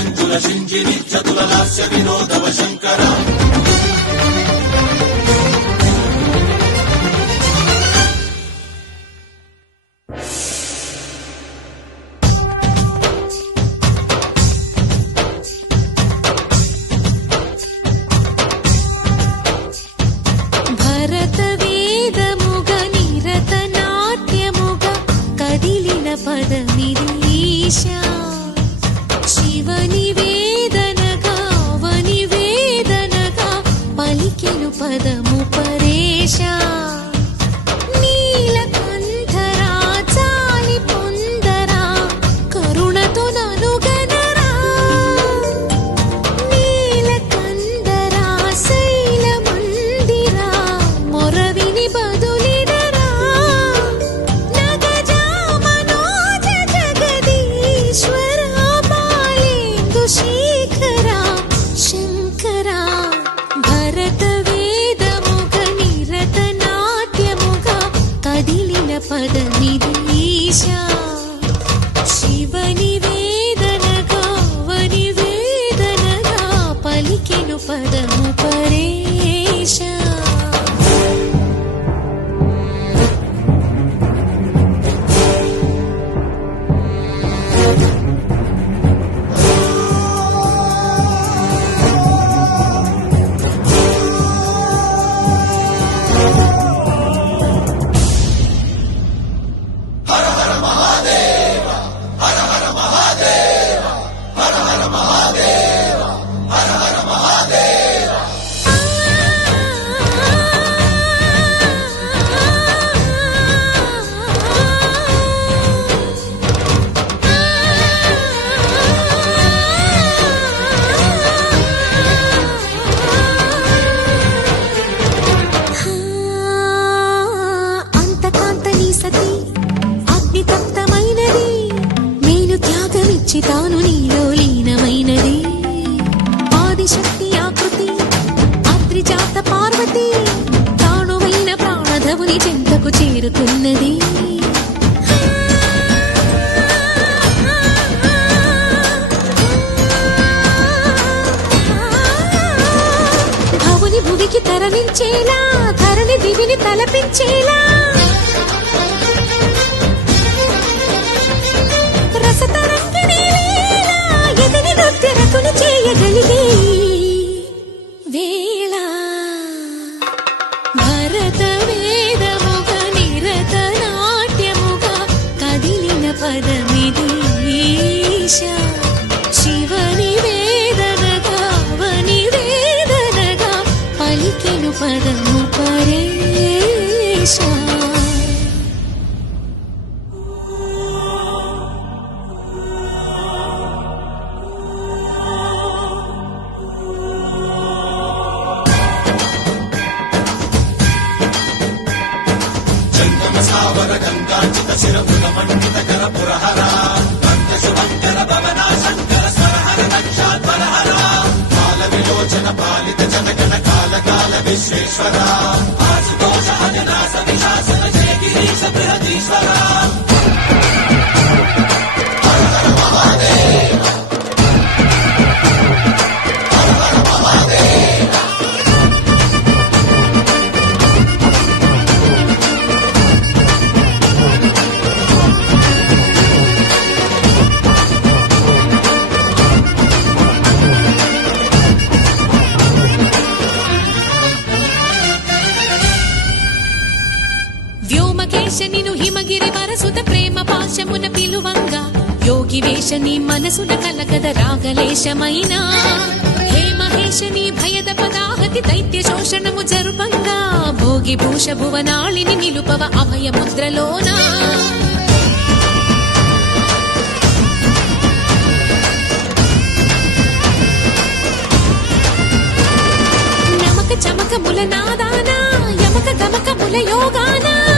మంజుల సింజిని చతుల లాస్య వినోదవ శంకర పదము పరేశా నీలకంఠరా చాలి పొందరా కరుణతో నలుగనరా నీలకందరా శైల మందిరా మొరవిని బదులిడరా నగజా మనోజ జగదీశ్వర బాలేందు శేఖరా శంకరా భరత పదమిదీశా శివ నివేదనగా వనివేదనగా పలికెను పదము పరేశా తాను నీలో లీనమైనది ఆదిశక్తి ఆకృతి అద్రిజాత పార్వతి తానువైన ప్రాణధవుని చెంతకు చేరుతున్నది భవుని భువికి తరలించేలా ధరణి దివిని తలపించేలా చేయగలిగే వేళ భరత వేదముగ నిరత నాట్యముగా కదిలిన పదమిదీశా శివ నివేదనగా వనివేదనగా పలికెను పదము పరేశా సావర గంగాచిత శిరముల మండిత కర పురహర భక్త శుభంకర భవనా శంకర స్వరహర నక్షాత్వరహర కాల విలోచన పాలిత జనగణ కాల కాల విశ్వేశ్వర ఆశుతోష అజనాశ విశాసన జయ గిరీశ బృహదీశ్వర హర హర మహాదేవ హర హర మహాదేవ నిను హిమగిరి వరసుత ప్రేమ పాశమున పిలువంగా యోగి వేషని మనసున కలగద రాగలేశమైన హే మహేశని భయద పదాహతి దైత్య శోషణము జరుపంగా భోగి భూష భువనాళిని నిలుపవ అభయ ముద్రలోనా నమక చమక ముల నాదానా యమక గమక ముల యోగానా